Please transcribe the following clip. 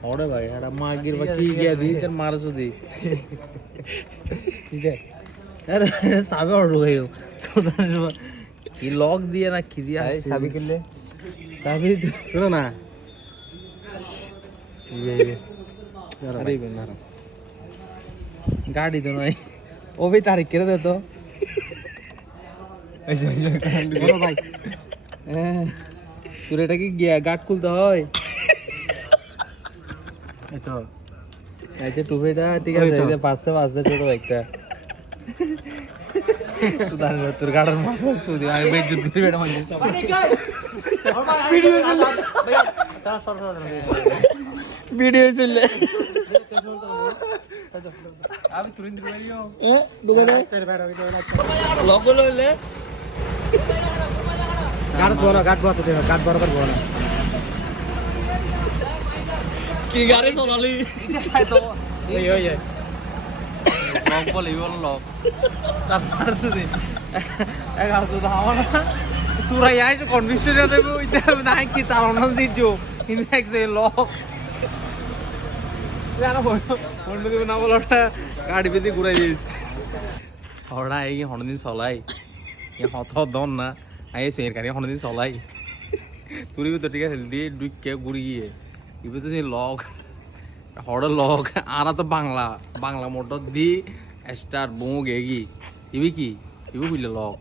और भाई यार मागिर बाकी गया दी तेरे मार सो दी ठीक है यार साबे और गए हो तो ये लॉक दिया ना खिजिया साबी के लिए साबी सुनो ना ये अरे बंदा गाड़ी तो नहीं वो भी तारीख कर दे तो ऐसे বলো ভাই তোর এটা কি গাট খুলতে হয় এটা আচ্ছা টুপিটা ঠিক আছে এই যে পাঁচশো ছোট একটা তো দাঁড়া তোর গাড়ার মাথা শুধু আমি বেজ্জত দিতে বেটা মানে ভিডিও চলে আমি তুরিন দিতে পারিও ঢুকে দে লক হলে গাট বরাবর বড় কি গাড়ি চলালি এই লক বলে বল লক তারপর শুধু এক আসু তো আমার সুরাই আইছে কনভিস্টরিয়া দেব ইতে নাই কি তার অনন দিছো ইন এক্সে লক জানা বন্ধ দিব না বলটা গাড়ি বেদি ঘুরাই দিস হড়া এই হনদিন চলাই এ হত দন না আই সের গাড়ি হনদিন চলাই তুই তো ঠিক আছে দি দুই কে ঘুরি গিয়ে ইবে তো সেই লক হড় লক আরা তো বাংলা মোটর দি স্টার বউ গেগি ইবি কি ইবি বুঝলে লক